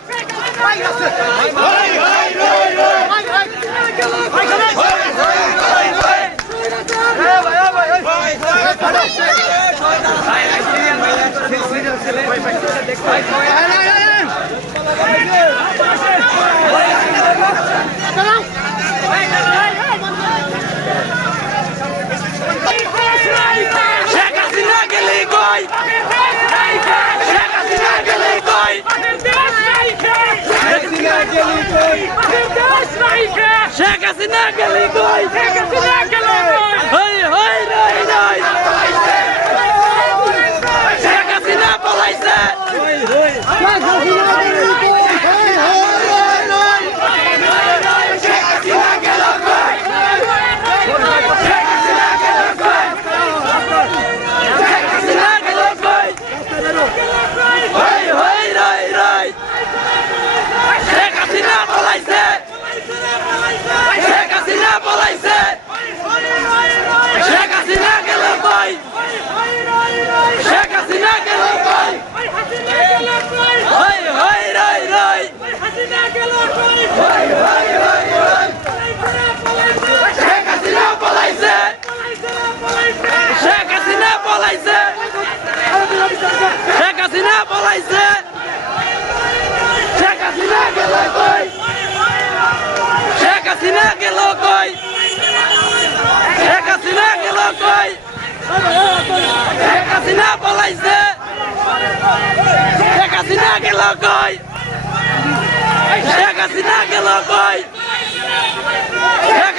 ভাই ভাই আছে Not gonna Sinagaligoy! চালাইছে। শেখ হাসিনা গেল কই? শেখ হাসিনা গেল কই? শেখ হাসিনা গেল কই? শেখ হাসিনা পলাইছে। শেখ হাসিনা গেল কই? শেখ হাসিনা গেল কই? শেখ